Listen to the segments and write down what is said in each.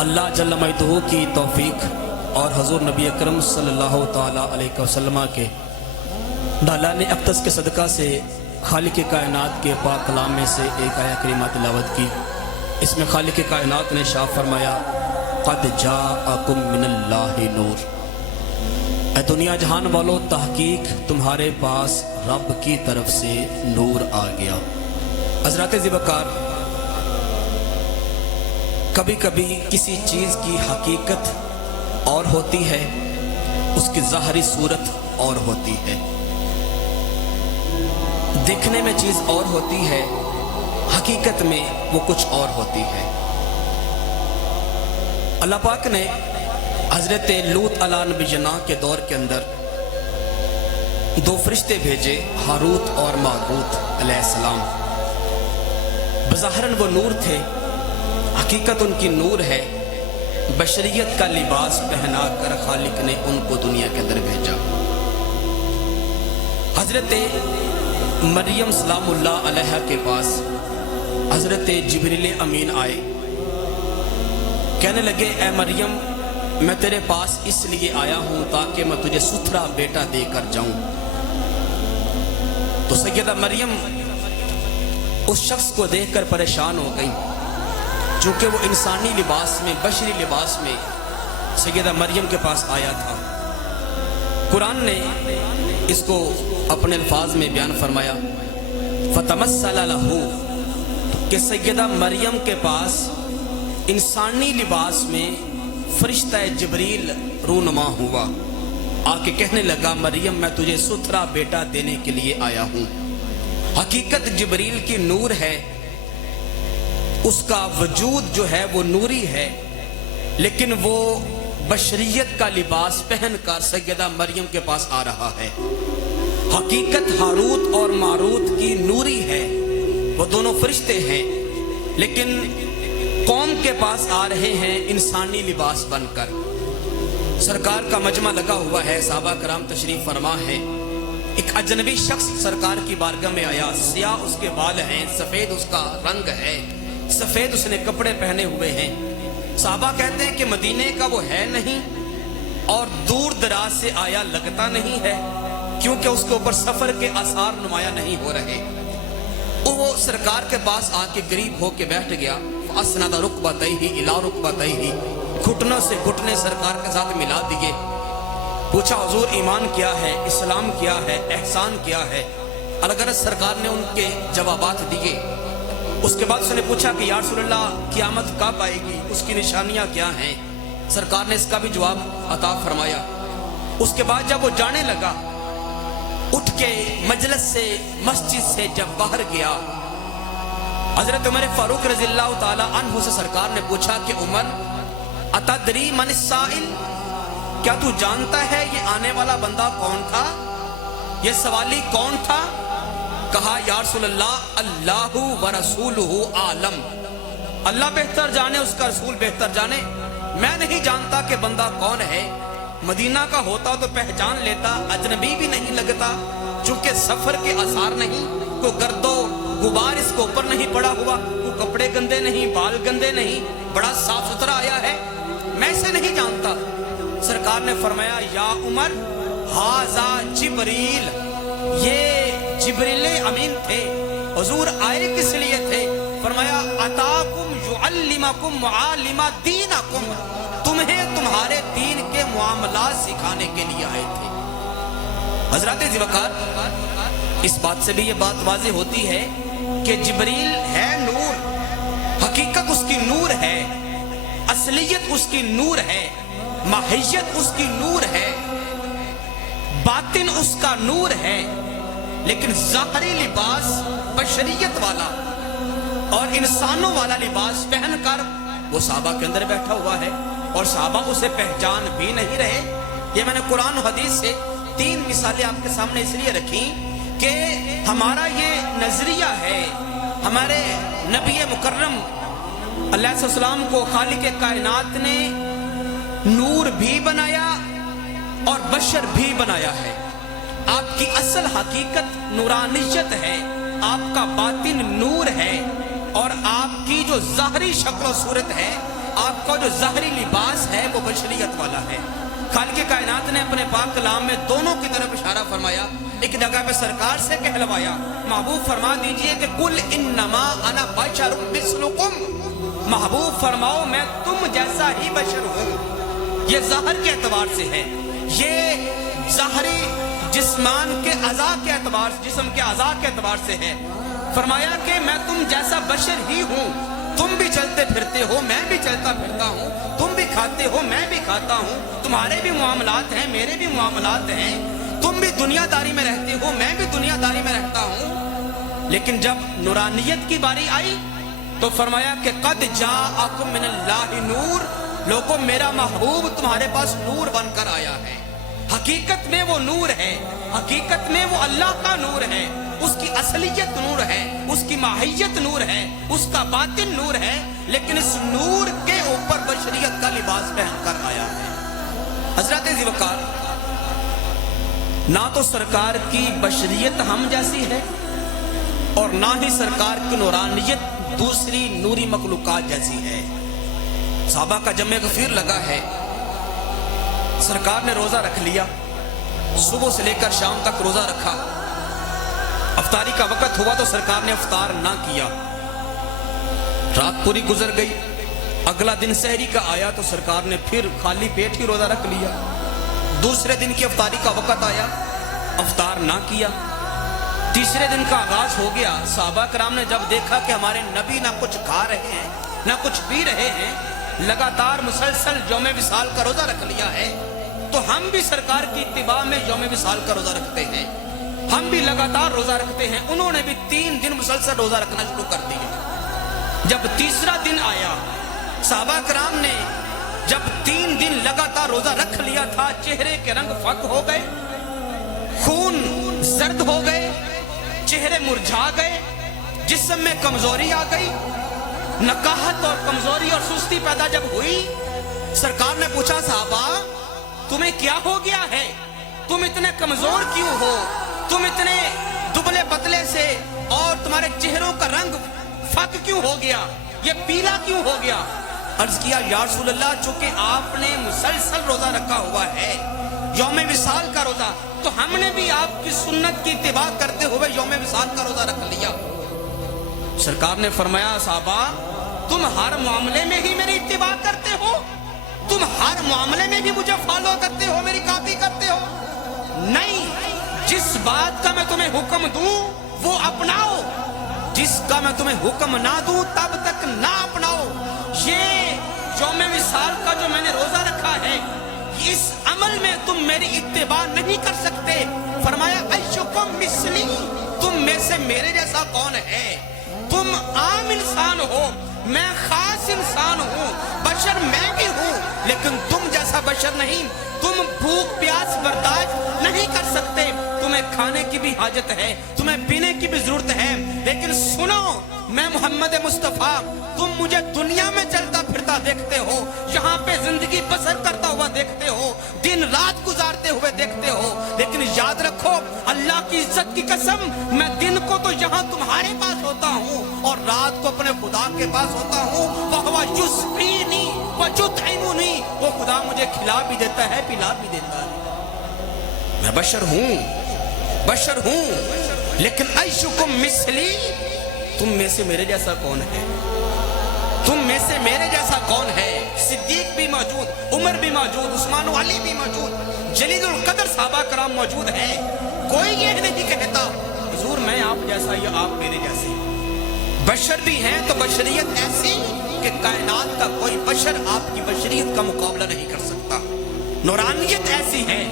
اللہ جل مجدہ کی توفیق اور حضور نبی اکرم صلی اللہ تعالیٰ علیہ وسلم کے ڈالان اقدس کے صدقہ سے خالق کائنات کے پاک کلام میں سے ایک آیہ کریمہ تلاوت کی۔ اس میں خالق کائنات نے ارشاد فرمایا قد جاءکم من اللہ نور، اے دنیا جہان والو تحقیق تمہارے پاس رب کی طرف سے نور آ گیا۔ حضرات ذوالفقار، کبھی کبھی کسی چیز کی حقیقت اور ہوتی ہے، اس کی ظاہری صورت اور ہوتی ہے، دیکھنے میں چیز اور ہوتی ہے، حقیقت میں وہ کچھ اور ہوتی ہے۔ اللہ پاک نے حضرت لوط علیہ نبی جناح کے دور کے اندر دو فرشتے بھیجے، ہاروت اور ماروت علیہ السلام۔ بظاہراً وہ نور تھے، حقیقت ان کی نور ہے۔ بشریت کا لباس پہنا کر خالق نے ان کو دنیا کے اندر بھیجا۔ حضرت مریم سلام اللہ علیہ کے پاس حضرت جبریل امین آئے، کہنے لگے اے مریم میں تیرے پاس اس لیے آیا ہوں تاکہ میں تجھے ستھرا بیٹا دے کر جاؤں۔ تو سیدہ مریم اس شخص کو دیکھ کر پریشان ہو گئی، چونکہ وہ انسانی لباس میں، بشری لباس میں سیدہ مریم کے پاس آیا تھا۔ قرآن نے اس کو اپنے الفاظ میں بیان فرمایا فتمثل لہ، کہ سیدہ مریم کے پاس انسانی لباس میں فرشتہ جبریل رونما ہوا، آ کے کہنے لگا مریم میں تجھے ستھرا بیٹا دینے کے لیے آیا ہوں۔ حقیقت جبریل کی نور ہے، اس کا وجود جو ہے وہ نوری ہے، لیکن وہ بشریت کا لباس پہن کر سیدہ مریم کے پاس آ رہا ہے۔ حقیقت ہاروت اور ماروت کی نوری ہے، وہ دونوں فرشتے ہیں، لیکن قوم کے پاس آ رہے ہیں انسانی لباس بن کر۔ سرکار کا مجمع لگا ہوا ہے، صحابہ کرام تشریف فرما ہے۔ ایک اجنبی شخص سرکار کی بارگاہ میں آیا، سیاہ اس کے بال ہیں، سفید اس کا رنگ ہے، سفید اس نے کپڑے پہنے ہوئے ہیں۔ صحابہ کہتے ہیں کہ مدینے کا وہ ہے نہیں اور دور دراز سے آیا لگتا نہیں ہے، کیونکہ اس کے اوپر سفر کے آثار نمایاں نہیں ہو رہے۔ وہ سرکار کے پاس آ کے غریب ہو کے بیٹھ گیا، اسند رکبتیہ الی رکبتیہ، گھٹنوں سے گھٹنے سرکار کے ساتھ ملا دیے۔ پوچھا حضور ایمان کیا ہے، اسلام کیا ہے، احسان کیا ہے؟ الگ سرکار نے ان کے جوابات دیے۔ اس کے بعد اس نے پوچھا کہ یا رسول اللہ قیامت کب آئے گی، اس کی نشانیاں کیا ہیں؟ سرکار نے اس کا بھی جواب عطا فرمایا۔ اس کے بعد جب وہ جانے لگا، اٹھ کے مجلس سے، مسجد سے جب باہر گیا، حضرت عمر فاروق رضی اللہ تعالی عنہ سے سرکار نے پوچھا کہ عمر اتدری من السائل، کیا تو جانتا ہے یہ آنے والا بندہ کون تھا، یہ سوالی کون تھا؟ کہا یا رسول اللہ اللہ ورسولہ عالم، اللہ بہتر جانے، اس کا رسول بہتر جانے، میں نہیں جانتا کہ بندہ کون ہے۔ مدینہ کا ہوتا تو پہچان لیتا، اجنبی بھی نہیں لگتا، چونکہ سفر کے آثار نہیں، کوئی گرد و غبار اس کو اوپر نہیں پڑا ہوا، کوئی کپڑے گندے نہیں، بال گندے نہیں، بڑا صاف ستھرا آیا ہے، میں اسے نہیں جانتا۔ سرکار نے فرمایا یا عمر ھذا جبریل، یہ جبریل امین تھے۔ حضور آئے کس لیے تھے؟ فرمایا اتاکم یعلمکم معالم دینکم، تمہیں تمہارے دین کے معاملات سکھانے کے لیے آئے تھے۔ حضرات ذوالفقار، اس بات سے بھی یہ بات واضح ہوتی ہے کہ جبریل ہے نور، حقیقت اس کی نور ہے، اصلیت اس کی نور ہے، ماہیت اس کی نور ہے، باطن اس کا نور ہے، لیکن ظاہری لباس بشریت والا اور انسانوں والا لباس پہن کر وہ صحابہ کے اندر بیٹھا ہوا ہے، اور صحابہ اسے پہچان بھی نہیں رہے۔ یہ میں نے قرآن و حدیث سے 3 مثالیں آپ کے سامنے اس لیے رکھی کہ ہمارا یہ نظریہ ہے، ہمارے نبی مکرم علیہ السلام کو خالق کائنات نے نور بھی بنایا اور بشر بھی بنایا ہے۔ آپ کی اصل حقیقت نورانیت ہے، آپ کا باطن نور ہے، اور آپ کی جو ظاہری شکل و صورت ہے، آپ کا وہ جو ظاہری لباس ہے وہ بشریت والا ہے۔ خالق کائنات نے اپنے پاک کلام میں دونوں کی طرف اشارہ فرمایا، ایک جگہ پہ سرکار سے کہلوایا، محبوب فرما دیجئے کہ قل انما انا بشر مثلکم، محبوب فرماؤ میں تم جیسا ہی بشر ہوں۔ یہ ظاہر کے اعتبار سے ہے، یہ ظاہری جسمان کے اعضاء کے اعتبار سے، جسم کے اعضاء کے اعتبار سے ہے۔ فرمایا کہ میں تم جیسا بشر ہی ہوں، تم بھی چلتے پھرتے ہو، میں بھی چلتا پھرتا ہوں، تم بھی کھاتے ہو، میں بھی کھاتا ہوں، تمہارے بھی معاملات ہیں، میرے بھی معاملات ہیں، تم بھی دنیا داری میں رہتے ہو، میں بھی دنیا داری میں رہتا ہوں۔ لیکن جب نورانیت کی باری آئی تو فرمایا کہ قد جاءکم من اللہ نور، لوگوں میرا محبوب تمہارے پاس نور بن کر آیا ہے۔ حقیقت میں وہ نور ہے، حقیقت میں وہ اللہ کا نور ہے، اس کی اصلیت نور ہے، اس کی ماہیت نور ہے، اس کا باطن نور ہے، لیکن اس نور کے اوپر بشریت کا لباس پہن کر آیا ہے۔ حضرت ذی وقار، نہ تو سرکار کی بشریت ہم جیسی ہے اور نہ ہی سرکار کی نورانیت دوسری نوری مخلوقات جیسی ہے۔ صحابہ کا جمع غفیر لگا ہے، سرکار نے روزہ رکھ لیا، صبح سے لے کر شام تک روزہ رکھا، افطاری کا وقت ہوا تو سرکار نے افطار نہ کیا، رات پوری گزر گئی، اگلا دن سحری کا آیا تو سرکار نے پھر خالی پیٹ ہی روزہ رکھ لیا، دوسرے دن کی افطاری کا وقت آیا، افطار نہ کیا، تیسرے دن کا آغاز ہو گیا۔ صحابہ کرام نے جب دیکھا کہ ہمارے نبی نہ کچھ کھا رہے ہیں نہ کچھ پی رہے ہیں، لگاتار مسلسل یوم وصال کا روزہ رکھ لیا ہے، تو ہم بھی سرکار کی اتباع میں یوم وصال کا روزہ رکھتے ہیں، ہم بھی لگاتار روزہ رکھتے ہیں۔ انہوں نے بھی 3 دن مسلسل روزہ رکھنا شروع کر دیا۔ جب تیسرا دن آیا، صحابہ کرام نے جب 3 دن لگاتار روزہ رکھ لیا تھا، چہرے کے رنگ فک ہو گئے، خون زرد ہو گئے، چہرے مرجھا گئے، جسم میں کمزوری آ گئی، نکاہت اور کمزوری اور سستی پیدا جب ہوئی، سرکار نے پوچھا صحابہ تمہیں کیا ہو گیا ہے؟ تم اتنے کمزور کیوں ہو؟ تم اتنے دبلے پتلے سے اور تمہارے چہروں کا رنگ فک کیوں ہو گیا؟ یہ پیلا کیوں ہو گیا؟ عرض کیا یا رسول اللہ چونکہ آپ نے مسلسل روزہ رکھا ہوا ہے، یوم وصال کا روزہ، تو ہم نے بھی آپ کی سنت کی اتباع کرتے ہوئے یوم وصال کا روزہ رکھ لیا۔ سرکار نے فرمایا صحابہ تم ہر معاملے میں ہی میری اتباع کرتے ہو، تم ہر معاملے میں بھی مجھے فالو کرتے ہو، میری کاپی کرتے ہو؟ نہیں، جس بات کا میں تمہیں حکم دوں وہ اپناؤ، جس کا میں تمہیں حکم نہ دوں تب تک نہ اپناؤ۔ یہ یوم وصال کا جو میں نے روزہ رکھا ہے، اس عمل میں تم میری اتباع نہیں کر سکتے۔ فرمایا ایشکم مثلی، تم میں سے میرے جیسا کون ہے؟ تم عام انسان ہو، میں خاص انسان ہوں، بشر میں بھی ہوں، لیکن تم جیسا بشر نہیں۔ تم بھوک پیاس برداشت نہیں کر سکتے، تمہیں کھانے کی بھی حاجت ہے، تمہیں پینے کی بھی ضرورت ہے، لیکن سنو میں محمد مصطفیٰ، تم مجھے دنیا میں چلتا پھرتا دیکھتے ہو، یہاں پہ زندگی بسر کرتا ہوا دیکھتے ہو، دن رات گزارتے ہوئے دیکھتے ہو، لیکن یاد رکھو اللہ کی عزت کی قسم، میں دن کو تو یہاں تمہارے پاس ہوتا ہوں اور رات کو اپنے خدا کے پاس ہوتا ہوں۔ وَهُوَ يُسْقِينِي وَيُطْعِمُنِي، وہ خدا مجھے کھلا بھی دیتا ہے، پلا بھی دیتا ہے۔ میں بشر ہوں، لیکن ایشکم مثلی، تم میں سے میرے جیسا کون ہے؟ تم میں سے میرے جیسا کون ہے؟ صدیق بھی موجود، عمر بھی موجود، عثمان و علی بھی موجود، جلیل القدر صحابہ کرام موجود ہیں، کوئی یہ نہیں کہتا حضور میں آپ جیسا یا آپ میرے جیسے۔ بشر بھی ہیں تو بشریت ایسی کہ کائنات کا کوئی بشر آپ کی بشریت کا مقابلہ نہیں کر سکتا۔ نورانیت ایسی ہے،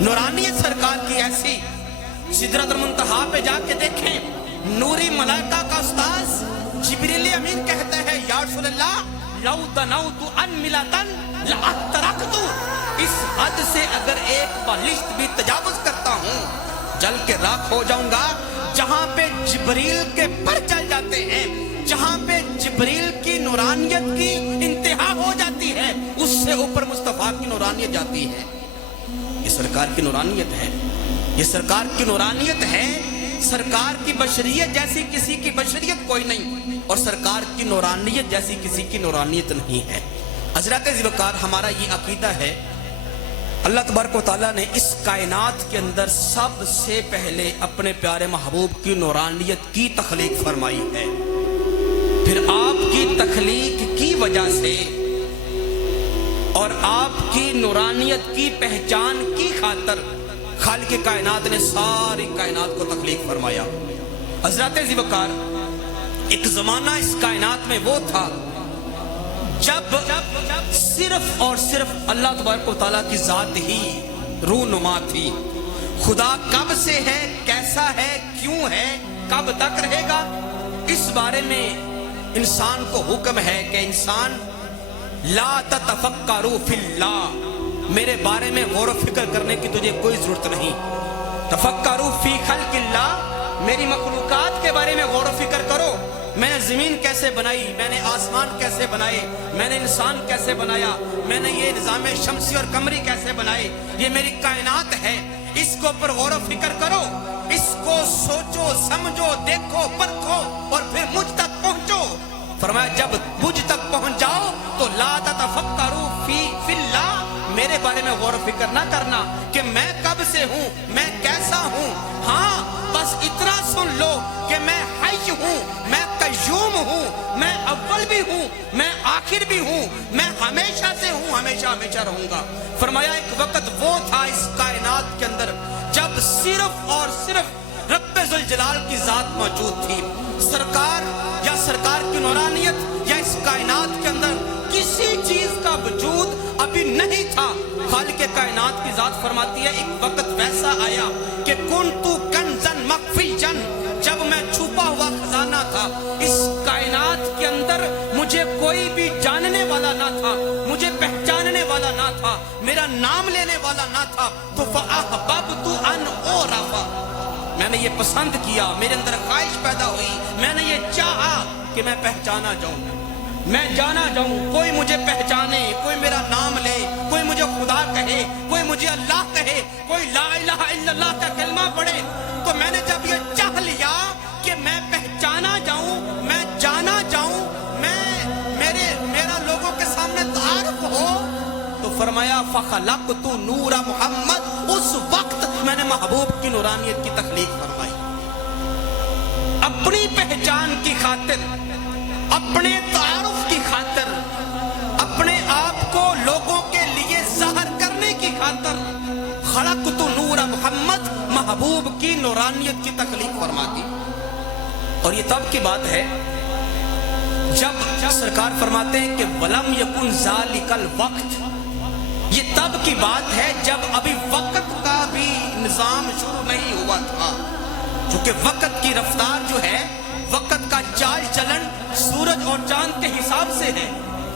نورانیت سرکار کی ایسی، سدرۃ المنتہا پہ جا کے دیکھیں، نوری ملائکہ کا استاذ جبریل امین کہتا ہے یا رسول اللہ لو دنوت ان ملتن لاحترقت، اس حد سے اگر ایک بالشت بھی تجاوز کرتا ہوں جل کے راکھ ہو جاؤں گا۔ جہاں پہ جبریل کے پر چل جاتے ہیں، جہاں پہ جبریل کی نورانیت کی انتہا ہو جاتی ہے، اس سے اوپر مصطفیٰ کی نورانیت جاتی ہے۔ یہ سرکار کی نورانیت ہے، یہ سرکار کی نورانیت ہے۔ سرکار کی بشریت جیسی کسی کی بشریت کوئی نہیں، اور سرکار کی نورانیت جیسی کسی کی نورانیت نہیں ہے۔ حضرات ذوالفقار، ہمارا یہ عقیدہ ہے اللہ تبارک و تعالیٰ نے اس کائنات کے اندر سب سے پہلے اپنے پیارے محبوب کی نورانیت کی تخلیق فرمائی ہے. پھر آپ کی تخلیق کی وجہ سے اور آپ کی نورانیت کی پہچان کی خاطر خالق کائنات نے ساری کائنات کو تخلیق فرمایا. حضرات ذوالفقار، ایک زمانہ اس کائنات میں وہ تھا جب صرف اور صرف اللہ تبارک و تعالیٰ کی ذات ہی رونما تھی. خدا کب سے ہے، کیسا ہے، کیوں ہے، کب تک رہے گا، اس بارے میں انسان کو حکم ہے کہ انسان لا تتفکروا فی اللہ، میرے بارے میں غور و فکر کرنے کی تجھے کوئی ضرورت نہیں. تفکروا فی خلق اللہ، میری مخلوقات کے بارے میں غور و فکر کرو. میں نے زمین کیسے بنائی، میں نے آسمان کیسے بنائے، میں نے انسان کیسے بنایا، میں نے یہ نظام شمسی اور قمری کیسے بنائے، یہ میری کائنات ہے، اس کو پر غور و فکر کرو، اس کو سوچو، سمجھو، دیکھو، پرکھو اور پھر مجھ تک پہنچو. فرمایا جب مجھ تک پہنچ جاؤ تو لا تتفکروا فی اللہ، میرے بارے میں غور و فکر نہ کرنا کہ میں کب سے ہوں، میں کیسا ہوں. ہاں بس اتنا سن لو کہ میں حی ہوں، میں قیوم ہوں، میں اول بھی ہوں، میں آخر بھی ہوں، میں ہمیشہ سے ہوں، ہمیشہ ہمیشہ رہوں گا. فرمایا ایک وقت وہ تھا اس کائنات کے اندر جب صرف اور صرف رب ذوالجلال کی ذات موجود تھی. سرکار یا سرکار کی نورانیت یا اس کائنات کے اندر کسی چیز کا وجود ابھی نہیں تھا. خالق کائنات کی ذات فرماتی ہے ایک وقت ویسا آیا کہ کنتُ کنزًا مخفیًا، جب میں چھپا ہوا خزانہ تھا اس کائنات کے اندر، مجھے کوئی بھی جاننے والا نہ تھا، مجھے پہچاننے والا نہ تھا، میرا نام لینے والا نہ تھا. تو فَأَحْبَبْتُ أَنْ أُعْرَفَ، میں نے یہ پسند کیا، میرے اندر خواہش پیدا ہوئی، میں نے یہ چاہا کہ میں پہچانا جاؤں، میں جانا جاؤں، کوئی مجھے پہچانے، کوئی میرا نام لے، کوئی مجھے خدا کہے، کوئی مجھے اللہ کہے، کوئی لا الہ الا اللہ کا کلمہ پڑھے. تو میں نے جب یہ چاہ لیا کہ میں پہچانا جاؤں، میں جانا جاؤں، میرا لوگوں کے سامنے تعارف ہو، تو فرمایا فخلقت نور محمد، اس وقت میں نے محبوب کی نورانیت کی تخلیق فرمائی. اپنی پہچان کی خاطر، اپنے تعارف کی خاطر، اپنے آپ کو لوگوں کے لیے ظاہر کرنے کی خاطر خلقت نور محمد، محبوب کی نورانیت کی تخلیق فرما دی. اور یہ تب کی بات ہے جب سرکار فرماتے ہیں کہ ولم یکن ذالک الوقت، یہ تب کی بات ہے جب ابھی وقت کا بھی نظام شروع نہیں ہوا تھا. چونکہ وقت کی رفتار جو ہے، وقت کا چال چلن سورج اور چاند کے حساب سے ہے.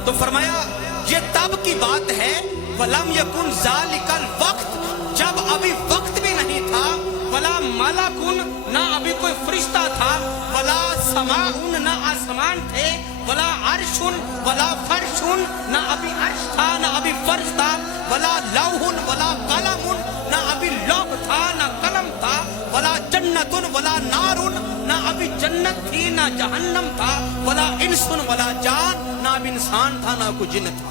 تو فرمایا یہ تب کی بات ہے وَلَمْ يَكُنْ ذَلِكَ الْوَقْتِ، جب ابھی وقت بھی نہیں تھا. وَلَا مَلَكٌ، نہ ابھی کوئی فرشتہ تھا. وَلَا سَمَاءٌ، نہ آسمان تھے. وَلَا عَرْشٌ وَلَا فَرْشٌ، نہ ابھی عرش تھا نہ ابھی فرش تھا. وَلَا لَوْحٌ وَلَا قَلَمٌ، نہ ابھی لوح تھا نہ قلم تھا. وَلَا جَنَّةٌ وَلَا نَارٌ، نہ ابھی جنت تھی نہ جہنم تھا. وَلَا انسٌ وَلَا جان، نہ ابھی انسان تھا نہ کوئی جن تھا.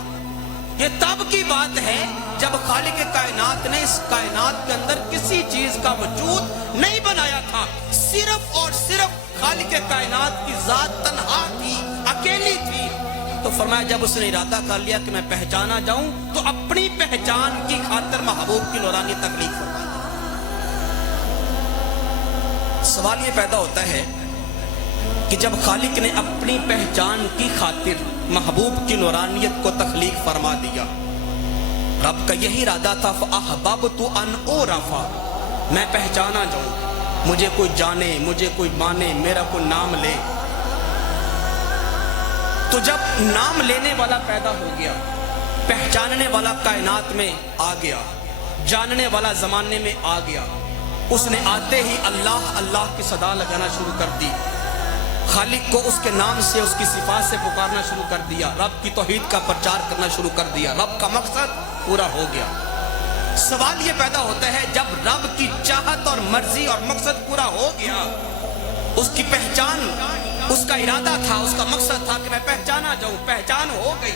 یہ تب کی بات ہے جب خالق کائنات نے اس کائنات کے اندر کسی چیز کا وجود نہیں بنایا تھا. صرف اور صرف خالق کائنات کی ذات تنہا تھی، اکیلی تھی. تو فرمایا جب اس نے ارادہ کر لیا کہ میں پہچانا جاؤں، تو اپنی پہچان کی خاطر محبوب کی نورانی تخلیق فرما دی. سوال یہ پیدا ہوتا ہے کہ جب خالق نے اپنی پہچان کی خاطر محبوب کی نورانیت کو تخلیق فرما دیا، رب کا یہی ارادہ تھا فَأَحْبَبْتُ أَنْ أُعْرَفَ، میں پہچانا جاؤں، مجھے کوئی جانے، مجھے کوئی مانے، میرا کوئی نام لے. تو جب نام لینے والا پیدا ہو گیا، پہچاننے والا کائنات میں آ گیا، جاننے والا زمانے میں آ گیا، اس نے آتے ہی اللہ اللہ کی صدا لگانا شروع کر دی. خالق کو اس کے نام سے، اس کی صفات سے پکارنا شروع کر دیا. رب کی توحید کا پرچار کرنا شروع کر دیا. رب کا مقصد پورا ہو گیا. سوال یہ پیدا ہوتا ہے جب رب کی چاہت اور مرضی اور مقصد پورا ہو گیا، اس کی پہچان، اس کا ارادہ تھا، اس کا مقصد تھا کہ میں پہچانا جاؤں، پہچان ہو گئی،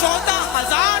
14,000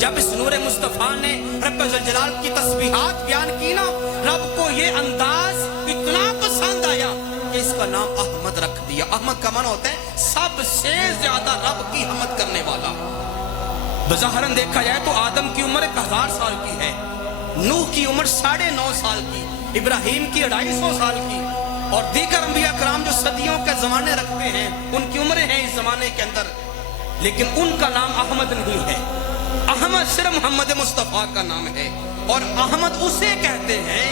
جب اس نور مصطفیٰ نے رب ذوالجلال کی تسبیحات بیان کی نا، رب کو یہ انداز اتنا پسند آیا کہ اس کا نام احمد رکھ دیا۔ احمد کا معنی ہوتا ہے سب سے زیادہ رب کی حمد کرنے والا۔ بظاہراً دیکھا جائے تو آدم کی عمر 1000 سال کی ہے، نوح کی عمر 9.5 سال کی، ابراہیم کی 250 سال کی، اور دیگر انبیاء کرام جو صدیوں کے زمانے رکھتے ہیں ان کی عمریں ہیں اس زمانے کے اندر، لیکن ان کا نام احمد نہیں ہے۔ احمد صرف محمد مصطفیٰ کا نام ہے، اور احمد اسے کہتے ہیں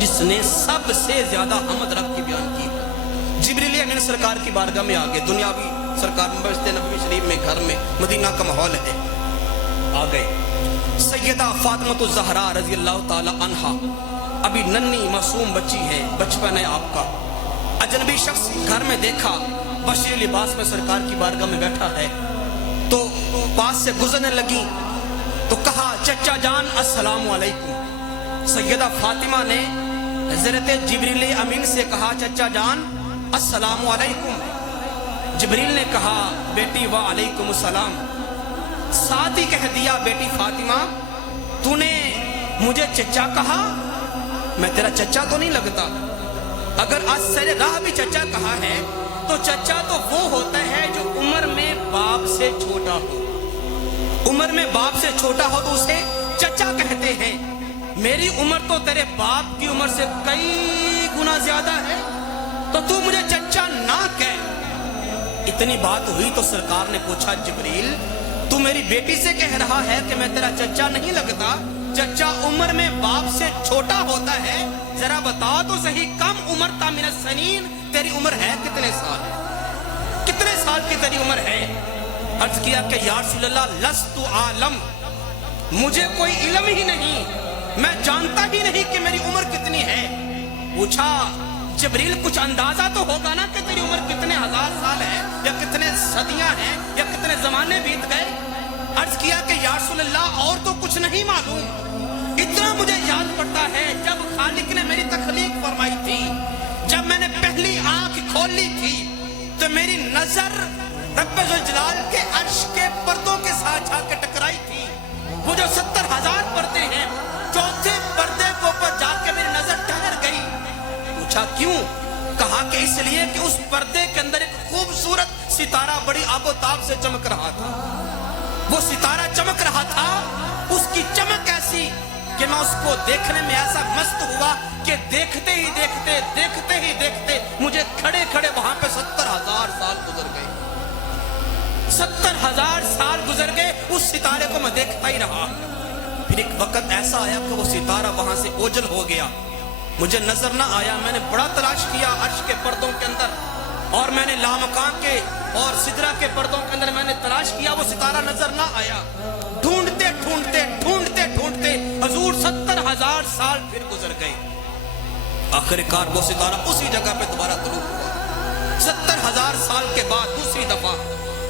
جس نے سب سے زیادہ حمد رب کی بیان کی۔ جبریل امین سرکار کی بارگاہ میں آگے، دنیاوی سرکار مسجد نبوی شریف میں گھر میں مدینہ کا ماحول ہے، آ گئے۔ سیدہ فاطمہ الزہرا رضی اللہ تعالی عنہا ابھی ننھی معصوم بچی ہے، بچپن ہے آپ کا۔ اجنبی شخص گھر میں دیکھا، بشری لباس میں سرکار کی بارگاہ میں بیٹھا ہے، تو پاس سے گزرنے لگی تو کہا چچا جان السلام علیکم۔ سیدہ فاطمہ نے حضرت جبریل امین سے کہا چچا جان السلام علیکم۔ جبریل نے کہا بیٹی وعلیکم السلام۔ ساتھ ہی کہہ دیا بیٹی فاطمہ تو نے مجھے چچا کہا، میں تیرا چچا تو نہیں لگتا؟ اگر آج سر راہ بھی چچا کہا ہے تو چچا تو وہ ہوتا ہے جو عمر میں باپ سے چھوٹا ہو، عمر میں باپ سے چھوٹا ہو تو اسے چچا کہتے ہیں۔ میری عمر تو تیرے باپ کی عمر سے کئی گنا زیادہ ہے، تو مجھے چچا نہ کہہ۔ اتنی بات ہوئی تو سرکار نے پوچھا جبریل تو میری بیٹی سے کہہ رہا ہے کہ میں تیرا چچا نہیں لگتا؟ چچا عمر میں باپ سے چھوٹا ہوتا ہے، ذرا بتا تو صحیح کم عمر تا من السنین، تیری عمر ہے کتنے سال؟ کتنے سال کی تیری عمر ہے؟ عرض کیا کہ یا رسول اللہ لست عالم، مجھے کوئی علم ہی نہیں، میں جانتا ہی نہیں کہ میری عمر کتنی ہے۔ پوچھا جبریل کچھ اندازہ تو ہوگا نا کہ تیری عمر کتنے ہزار سال ہے، یا کتنے صدیاں ہیں، یا کتنے زمانے بیت گئے؟ عرض کیا کہ یا رسول اللہ اور تو کچھ نہیں معلوم، اتنا مجھے یاد پڑتا ہے جب خالق نے میری تخلیق فرمائی تھی، جب میں نے پہلی آنکھ کھولی تھی تو میری نظر رب ذوالجلال کے عرش کے پردوں کے ساتھ جا کے ٹکرائی تھی۔ وہ جو 70,000 پردے ہیں، چوتھے پردے کے اوپر جا کے میری نظر ٹھہر گئی۔ پوچھا کیوں؟ کہا کہ اس لیے کہ اس پردے کے اندر ایک خوبصورت ستارہ بڑی آب و تاب سے چمک رہا تھا۔ وہ ستارہ چمک رہا تھا، اس کی چمک ایسی کہ میں اس کو دیکھنے میں ایسا مست ہوا کہ دیکھتے ہی دیکھتے دیکھتے ہی دیکھتے مجھے کھڑے کھڑے وہاں پہ 70,000 سال گزر گئے۔ 70,000 سال گزر گئے، اس ستارے کو میں دیکھتا ہی رہا۔ پھر ایک وقت ایسا آیا کہ وہ ستارہ وہاں سے اوجھل ہو گیا، مجھے نظر نہ آیا۔ میں نے بڑا تلاش کیا عرش کے پردوں کے اندر، اور میں نے لامکان کے اور سدرہ کے پردوں کے اندر میں نے تلاش کیا، وہ ستارہ نظر نہ آیا۔ ڈھونڈتے ڈھونڈتے ڈھونڈتے ڈھونڈتے حضور 70,000 سال پھر گزر گئے۔ آخر کار وہ ستارہ اسی جگہ پہ دوبارہ طلوع ہوا۔ 70,000 سال کے بعد دوسری دفعہ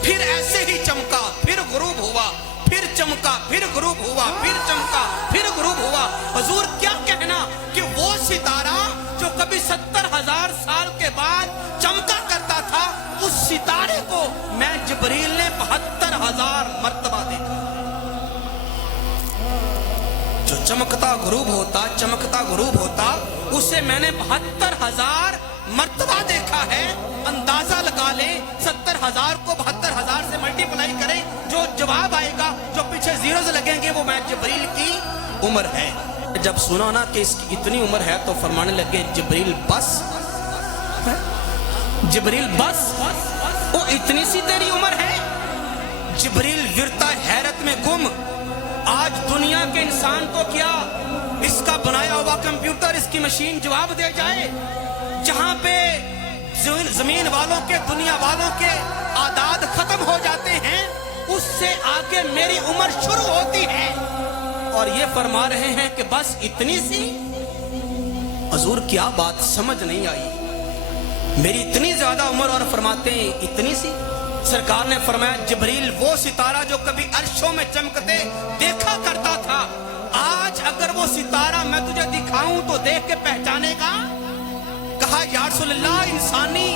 پھر ایسے ہی چمکا، پھر غروب ہوا، پھر چمکا، پھر غروب ہوا، پھر چمکا، پھر غروب ہوا۔ حضور کیا کہنا کہ وہ ستارہ جو کبھی 70,000 سال کے بعد چمکا کرتا تھا، اس ستارے کو میں جبریل نے 72,000 مرتبہ دیکھا۔ جو چمکتا غروب ہوتا اسے میں نے 72,000 مرتبہ دیکھا ہے۔ اندازہ لگا لیں، 70,000 کو 72,000 سے ملٹیپلائی کریں، جو جواب آئے گا، جو پیچھے زیروز لگیں گے، وہ میں جبریل کی عمر ہے۔ جب سنا نا کہ اس کی اتنی عمر ہے تو فرمانے لگے جبریل بس، جبریل بس، وہ اتنی سی تیری عمر ہے؟ جبریل ورتا حیرت میں گم۔ آج دنیا کے انسان تو کیا، اس کا بنایا ہوا کمپیوٹر، اس کی مشین جواب دے جائے۔ جہاں پہ زمین والوں کے، دنیا والوں کے اعداد ختم ہو جاتے ہیں، اس سے آگے میری عمر شروع ہوتی ہے، اور یہ فرما رہے ہیں کہ بس اتنی سی۔ حضور کیا بات سمجھ نہیں آئی، میری اتنی زیادہ عمر اور فرماتے ہیں اتنی سی۔ سرکار نے فرمایا جبریل وہ ستارہ جو کبھی عرشوں میں چمکتے دیکھا کرتا تھا، آج اگر وہ ستارہ میں تجھے دکھاؤں تو دیکھ کے پہچانے گا؟ کہا یا رسول اللہ انسانی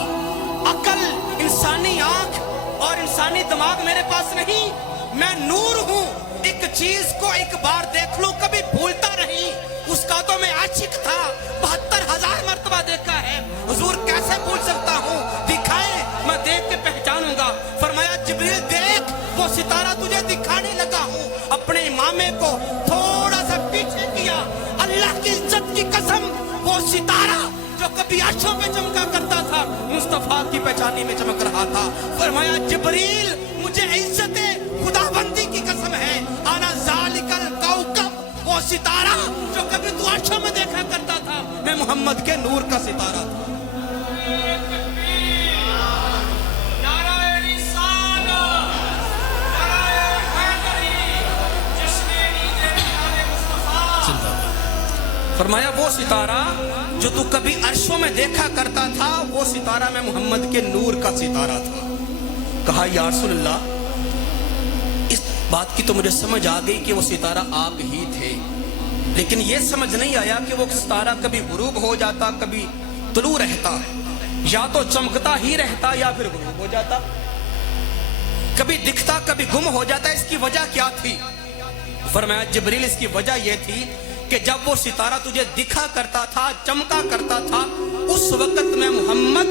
عقل، انسانی آنکھ اور انسانی دماغ میرے پاس نہیں، میں نور ہوں، ایک چیز کو ایک بار دیکھ لوں کبھی بھولتا نہیں، اس کا تو میں عاشق تھا، 72,000 مرتبہ دیکھا ہے، حضور کیسے بھول سکتا ہوں، دکھائیں میں دیکھ کے پہچانوں گا۔ فرمایا جبریل دیکھ وہ ستارہ تجھے دکھانے لگا ہوں۔ اپنے امامے کو تھوڑا سا پیچھے کیا، اللہ کی عزت کی قسم وہ ستارہ جو کبھی عرشوں پہ چمکا کرتا تھا مصطفیٰ کی پہچانی میں چمک رہا تھا۔ فرمایا جبریل مجھے عزت خدا بندی کی قسم ہے، انا ذالک الکوکب، وہ ستارہ جو کبھی تو عرشوں میں دیکھا کرتا تھا میں محمد کے نور کا ستارہ تھا۔ فرمایا وہ ستارہ جو تو کبھی عرشوں میں دیکھا کرتا تھا وہ ستارہ میں محمد کے نور کا ستارہ تھا۔ کہا یا رسول اللہ اس بات کی تو مجھے سمجھ آ گئی کہ وہ ستارہ آپ ہی تھے، لیکن یہ سمجھ نہیں آیا کہ وہ ستارہ کبھی غروب ہو جاتا کبھی طلوع رہتا، یا تو چمکتا ہی رہتا یا پھر غروب ہو جاتا، کبھی دکھتا کبھی گم ہو جاتا۔ اس کی وجہ کیا تھی؟ فرمایا جبریل اس کی وجہ یہ تھی کہ جب وہ ستارہ تجھے دکھا کرتا تھا چمکا کرتا تھا اس وقت میں محمد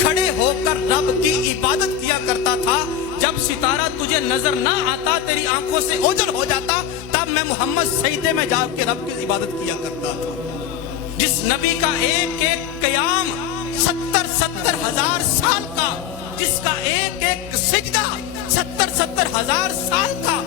کھڑے ہو کر رب کی عبادت کیا کرتا تھا۔ جب ستارہ تجھے نظر نہ آتا تیری آنکھوں سے اوجھل ہو جاتا تب میں محمد سجدے میں جا کے رب کی عبادت کیا کرتا تھا۔ جس نبی کا ایک ایک قیام 70 ہزار سال کا، جس کا ایک ایک سجدہ 70 ہزار سال کا،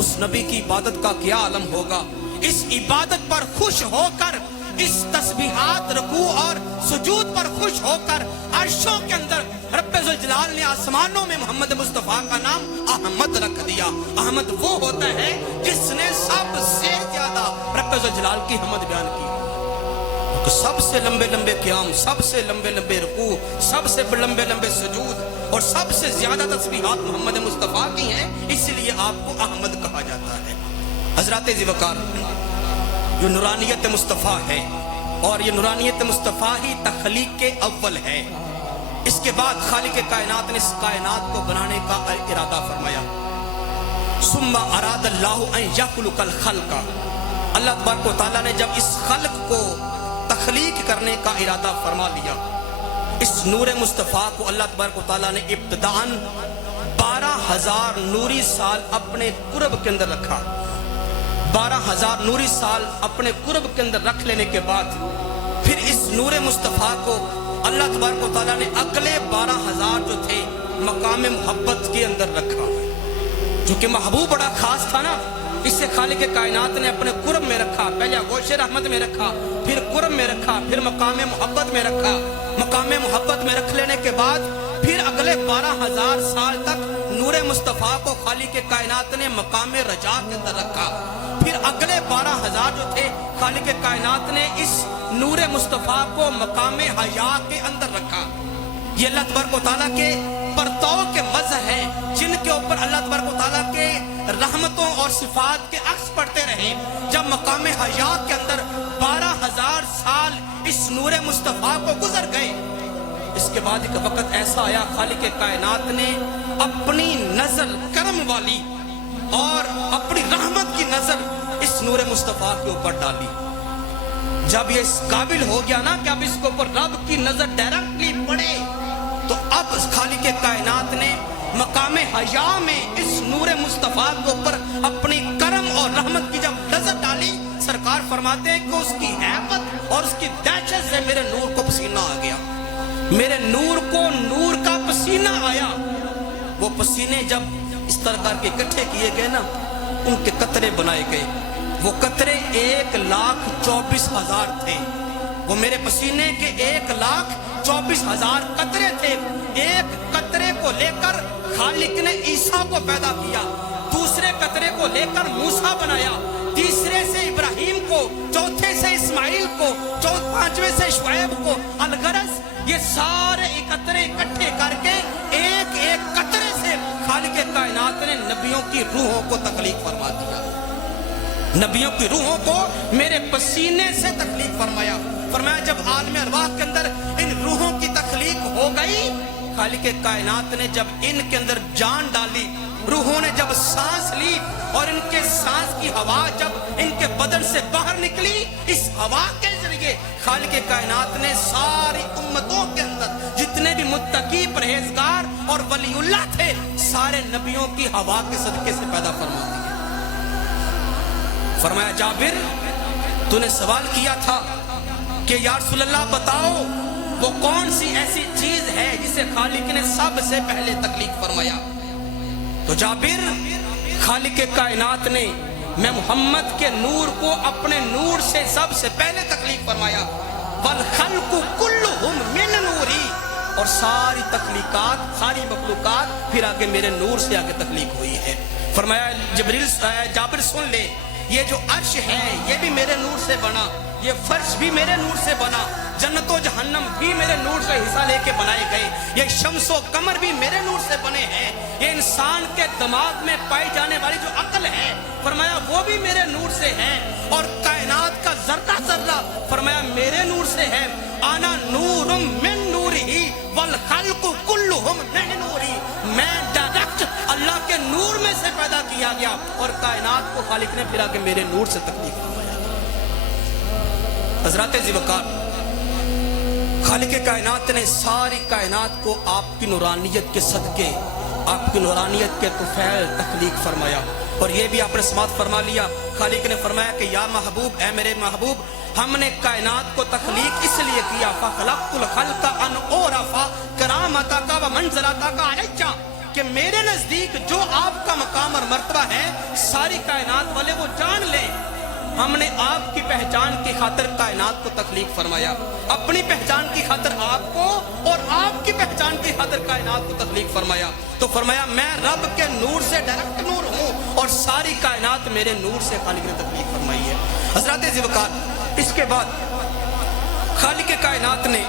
اس نبی کی عبادت کا کیا عالم ہوگا۔ اس عبادت پر خوش ہو کر، اس تسبیحات رکوع اور سجود پر خوش ہو کر عرشوں کے اندر رب ذوالجلال نے آسمانوں میں محمد مصطفیٰ کا نام احمد رکھ دیا۔ احمد وہ ہوتا ہے جس نے سب سے زیادہ رب ذوالجلال کی حمد بیان کی، سب سے لمبے لمبے قیام، سب سے لمبے لمبے رکوع، سب سے لمبے لمبے سجود اور سب سے زیادہ تسبیحات محمد مصطفیٰ کی ہیں، اس لیے آپ کو احمد کہا جاتا ہے۔ حضرات ذی وقار، یہ نورانیت مصطفیٰ ہے اور یہ نورانیت مصطفیٰ ہی تخلیق کے اول ہے۔ اس کے بعد خالق کائنات نے اس کائنات کو بنانے کا ارادہ فرمایا۔ ثم اراد اللہ ان یخلق الخلق، اللہ تبارک و تعالیٰ نے جب اس خلق کو تخلیق کرنے کا ارادہ فرما لیا، اس نور مصطفیٰ کو اللہ تبارک و تعالیٰ نے ابتداءً 12,000 نوری سال اپنے قرب کے اندر رکھا۔ 12,000 نوری سال اپنے قرب کے اندر رکھ لینے کے بعد پھر اس نور مصطفیٰ کو اللہ تبارک و تعالیٰ نے اگلے 12,000 جو تھے مقام محبت کے اندر رکھا، جو کہ محبوب بڑا خاص تھا نا، اس سے خالق کائنات نے اپنے قرب میں رکھا، پہلے گوش رحمت میں رکھا، پھر قرب میں رکھا، پھر مقام محبت میں رکھا۔ مقام محبت میں رکھ لینے کے بعد پھر اگلے 12,000 سال تک نور مصطفیٰ کو خالق کائنات نے مقام رجا کے اندر رکھا۔ پھر اگلے 12,000 جو تھے خالق کائنات نے اس نور مصطفیٰ کو مقام حیا کے اندر رکھا۔ یہ اللہ تبارک و تعالیٰ کے پرتو کے مظہر ہیں جن کے اوپر اللہ تبارک و تعالیٰ کے رحمتوں اور صفات کے عکس پڑھتے رہے۔ جب مقام حیا کے اندر 12,000 سال اس نور مصطفیٰ کو گزر گئے، اس کے بعد ایک وقت ایسا آیا خالق کائنات نے اپنی نظر کرم والی اور اپنی رحمت کی نظر اس نور مصطفیٰ کے اوپر ڈالی۔ جب یہ اس قابل ہو گیا نا کہ اب اس کے اوپر رب کی نظر ڈائریکٹلی پڑے، تو اب خالق کائنات نے مقام حیا میں اس نور مصطفیٰ کے اوپر اپنی کرم اور رحمت کی جب نظر ڈالی، سرکار فرماتے ہیں کہ اس کی حیبت اور اس کی دہشت سے میرے نور کو پسینہ آ گیا، میرے نور کو نور کا پسینہ آیا۔ وہ پسینے جب اس طرح کر کے اکٹھے کیے گئے نا، ان کے قطرے بنائے گئے، وہ قطرے 1,24,000 تھے۔ وہ میرے پسینے کے 1,24,000 قطرے تھے۔ ایک قطرے کو لے کر خالق نے عیسیٰ کو پیدا کیا، دوسرے قطرے کو لے کر موسیٰ بنایا، تیسرے سے ابراہیم کو، چوتھے سے اسماعیل کو، پانچویں سے شعیب کو۔ الغرض یہ سارے قطرے اکٹھے کر کے ایک ایک قطرے سے خالق کائنات نے نبیوں کی روحوں کو تخلیق فرما دیا۔ نبیوں کی روحوں کو میرے پسینے سے تخلیق فرمایا۔ فرمایا جب عالم ارواح کے اندر ان روحوں کی تخلیق ہو گئی، خالق کائنات نے جب ان کے اندر جان ڈالی، روحوں نے جب سانس لی اور ان کے سانس کی ہوا جب ان کے بدن سے باہر نکلی، اس ہوا کے ذریعے خالق کائنات نے ساری امتوں کے اندر جتنے بھی متقی پرہیزگار اور ولی اللہ تھے سارے نبیوں کی ہوا کے صدقے سے پیدا فرما دیے۔ فرمایا جابر تو نے سوال کیا تھا کہ یا رسول اللہ بتاؤ وہ کون سی ایسی چیز ہے جسے خالق نے سب سے پہلے تخلیق فرمایا؟ تو جابر خالق کائنات نے میں محمد کے نور کو اپنے نور سے سب سے پہلے تخلیق فرمایا، والخلق کلہم من نوری، اور ساری تخلیقات ساری مخلوقات پھر آگے میرے نور سے آگے تخلیق ہوئی ہے۔ فرمایا جابر سن لے، یہ جو عرش ہے یہ بھی میرے نور سے بنا، یہ فرش بھی میرے نور سے بنا، جنت و جہنم بھی میرے نور سے حصہ لے کے بنائے گئے، یہ شمس و قمر بھی میرے نور سے بنے ہیں، یہ انسان کے دماغ میں پائی جانے والی جو عقل ہے فرمایا وہ بھی میرے نور سے ہے، اور کائنات کا ذرہ ذرہ فرمایا میرے نور سے ہے۔ انا نور من نورہ والخلق کلہم من نوری، میں ڈائریکٹ اللہ کے نور میں سے پیدا کیا گیا اور کائنات کو خالق نے پھر آگے میرے نور سے تخلیق فرمایا۔ حضرات ذوالفقار، خالق کائنات نے ساری کائنات کو آپ کی نورانیت کے صدقے، آپ کی نورانیت کے طفیل تخلیق فرمایا، اور یہ بھی آپ نے سماعت فرما لیا۔ خالق نے فرمایا کہ یا محبوب، اے میرے محبوب، ہم نے کائنات کو تخلیق اس لیے کیا، فخلقت الخلق ان اعرف کرامتک ومنزلتک علیہ، کہ میرے نزدیک جو آپ کا مقام اور مرتبہ ہے ساری کائنات والے وہ جان لیں۔ ہم نے آپ کی پہچان کی خاطر کائنات کو تخلیق فرمایا، اپنی پہچان کی خاطر آپ کو اور آپ کی پہچان کی خاطر کائنات کو تخلیق فرمایا۔ تو فرمایا میں رب کے نور سے ڈائریکٹ نور ہوں اور ساری کائنات میرے نور سے خالق نے تخلیق فرمائی ہے۔ حضرات ذوالفقار، اس کے بعد خالق کائنات نے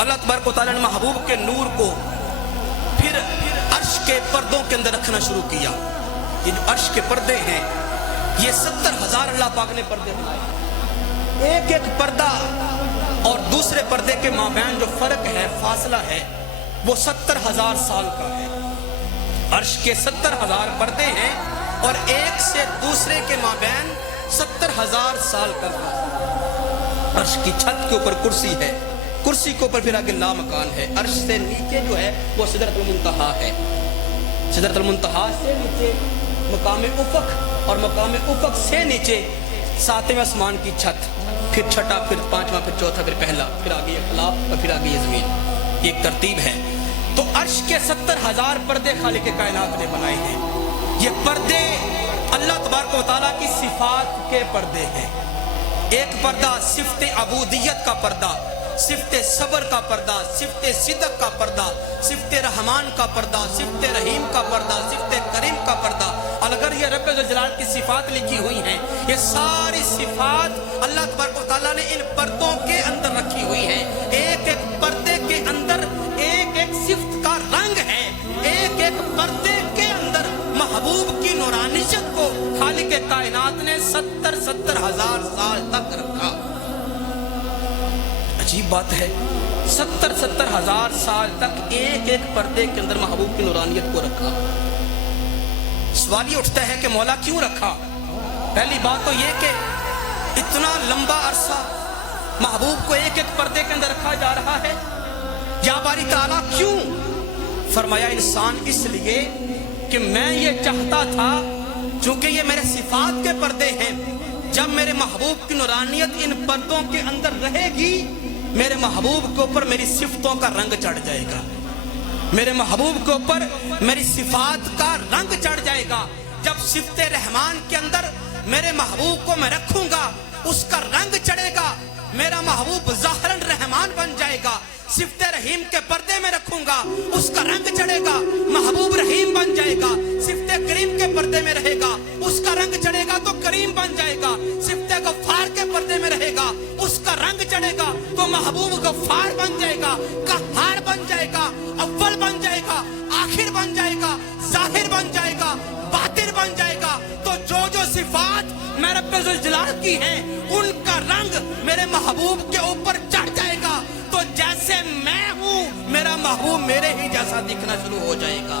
اللہ تبارک و تعالیٰ نے محبوب کے نور کو پھر عرش کے پردوں کے اندر رکھنا شروع کیا۔ یہ جو عرش کے پردے ہیں یہ 70,000 اللہ پاک نے پردے بنائے، ایک ایک پردہ اور دوسرے پردے کے مابین جو فرق ہے، فاصلہ ہے، وہ 70,000 سال کا ہے۔ عرش کے 70,000 پردے ہیں اور ایک سے دوسرے کے مابین 70,000 سال کا فاصلہ۔ عرش کی چھت کے اوپر کرسی ہے، کرسی کے اوپر پھر آگے لا مکان ہے، عرش سے نیچے جو ہے وہ سدرۃ المنتہا ہے، سدرۃ المنتہا سے نیچے مقام افق، اور مقام افق سے نیچے 7ویں آسمان کی چھت، پھر چھٹا، پھر 5واں، پھر چوتھا، پھر پہلا، پھر آگے اخلاق اور پھر آگے یہ زمین، یہ ایک ترتیب ہے۔ تو عرش کے 70,000 پردے خالق کائنات نے بنائے ہیں۔ یہ پردے اللہ تبارک و تعالیٰ کی صفات کے پردے ہیں۔ ایک پردہ صفت عبودیت کا پردہ، صفت صبر کا پردہ، صفت صدق کا پردہ، صفت رحمان کا پردہ، صفت رحیم کا پردہ، صفت کریم کا پردہ۔ اگر یہ رب ذوالجلال کی صفات لکھی ہوئی ہیں، یہ ساری صفات اللہ تبارک و تعالیٰ نے ان پردوں کے اندر رکھی ہوئی ہیں۔ ایک ایک پردے کے اندر ایک ایک صفت کا رنگ ہے، ایک ایک پردے کے اندر محبوب کی نورانیت کو خالق کائنات نے 70,000 سال تک رکھا۔ عجیب بات ہے، 70,000 سال تک ایک ایک پردے کے اندر محبوب کی نورانیت کو رکھا۔ سوال یہ اٹھتا ہے کہ مولا کیوں رکھا؟ پہلی بات تو یہ کہ اتنا لمبا عرصہ محبوب کو ایک ایک پردے کے اندر رکھا جا رہا ہے، یا باری تعالیٰ کیوں؟ فرمایا انسان اس لیے کہ میں یہ چاہتا تھا، چونکہ یہ میرے صفات کے پردے ہیں، جب میرے محبوب کی نورانیت ان پردوں کے اندر رہے گی میرے محبوب کے اوپر میری صفتوں کا رنگ چڑھ جائے گا، میرے محبوب کے اوپر میری صفات کا رنگ چڑھ جائے گا۔ جب صفت رحمان کے اندر میرے محبوب کو میں رکھوں گا اس کا رنگ چڑھے گا، میرا محبوب ظاہراً رحمان بن جائے گا۔ صفت رحیم کے پردے میں رکھوں گا اس کا رنگ چڑھے گا، محبوب رحیم بن جائے گا۔ صفت کریم کے پردے میں رہے گا اس کا رنگ چڑھے گا تو کریم بن جائے گا۔ صفت غفار کے پردے میں رہے گا اس کا رنگ چڑھے گا تو محبوب غفار بن جائے گا، قہار بن جائے گا، اول بن جائے گا، آخر بن جائے گا، ظاہر بن جائے گا، باطن بن جائے گا۔ تو جو صفات میں رب ذوالجلال کی ہیں ان کا رنگ میرے محبوب کے اوپر چڑھ جائے گا، تو جیسے میں ہوں میرا محبوب میرے ہی جیسا دکھنا شروع ہو جائے گا۔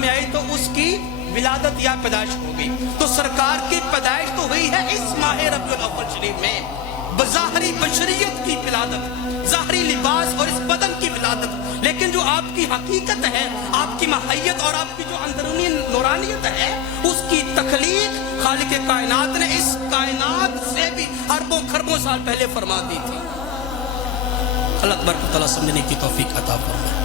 میں آئی تو اس کی ولادت یا پیدائش ہو گئی. تو سرکار کی پیدائش تو ہوئی ہے اس ماہ ربیع الاول شریف میں، بظاہری بشریت کی ولادت، ظاہری لباس اور اس بدن کی ولادت، لیکن جو آپ کی حقیقت ہے، آپ کی ماہیت اور آپ کی جو اندرونی نورانیت ہے، اس کی تخلیق خالق کائنات نے اس کائنات سے بھی اربوں خربوں سال پہلے فرما دی تھی. اللہ تبارک و تعالیٰ سمجھنے کی توفیق عطا فرمائے.